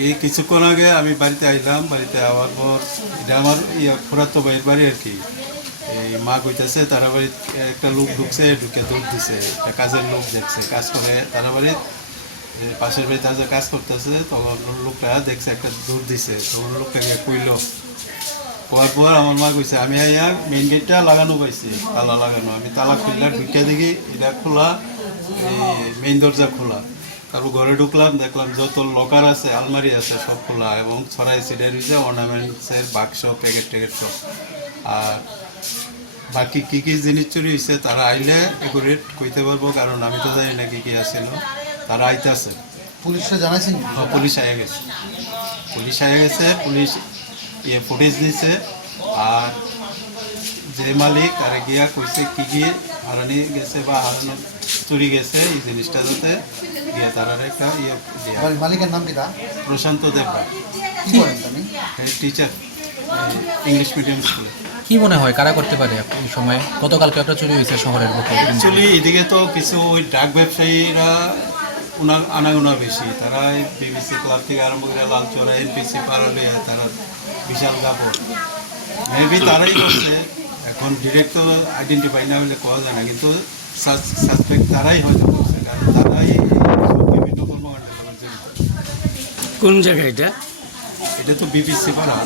এই কিছুক্ষণ আগে আমি বাড়িতে আইলাম, বাড়িতে আওয়ার পর এটা আমার ইয়া খুড়াতো ভাইয়ের বাড়ি আর কি। এই মা কইতেছে তারা বাড়িতে একটা লোক ঢুকছে, ঢুকে দুধ দিছে, একটা কাজের লোক দেখছে, কাজ করে তারা বাড়ির পাশের বাড়িতে যে কাজ করতেছে, তখন লোকটা দেখছে একটা দুধ দিছে তখন লোকটা গিয়ে কইলো হওয়ার পর আমার মা কইছে, আমি আর মেইন গেটটা লাগানো পাইছি, তালা লাগানো। আমি তালা খুললা, ঢুকে দেখি, এটা খোলা, এই মেইন দরজা খোলা। তারপর ঘরে ঢুকলাম দেখলাম যত লকার আছে আলমারি আছে সব খোলা এবং ছড়াই ছিটাই রয়েছে অর্নামেন্টসের বাক্স প্যাকেট ট্যাকেট সব আর বাকি কি কি জিনিস চুরি হয়েছে তারা আইলে এগুলো কইতে পারব কারণ আমি তো জানি না কি কি আছিল তারা আইতেছে। পুলিশে জানাইছেন হ্যাঁ, পুলিশ আয়া গেছে। পুলিশ আয়া গেছে পুলিশ ইয়ে ফুটেজ দিছে আর যে মালিক তারা গিয়া কইছে কি কি হারানি গেছে বা হারানো চুরি গেছে এই জিনিসটা যাতে গিয়ে তারা একটা ইয়ে দিয়া মালিকের নাম কি তা প্রশান্ত দেবরা কি করেন আপনি টিচার ইংলিশ মিডিয়াম স্কুলে কি মনে হয় কারা করতে পারে এই সময়? গতকালকে একটা চুরি হয়েছে শহরের বুকে। অ্যাকচুয়ালি এদিকে তো কিছু ওই ড্রাগ ব্যবসায়ীরা উনার আনাগোনা বেশি। তারা বিবিসি ক্লাব থেকে আরম্ভ করে লালচরা এনপিসি পারালে তারা বিশাল কাপড় মেবি তারাই করছে। এখন ডিরেক্ট তো আইডেন্টিফাই না হলে পাওয়া যায় না কিন্তু সাসপেক্ট তারাই হয়তো করছে। কারণ তারাই এই বিভিন্ন কর্মকাণ্ড করছে কোন জায়গা এটা? এটা তো বিবিসি পাড়া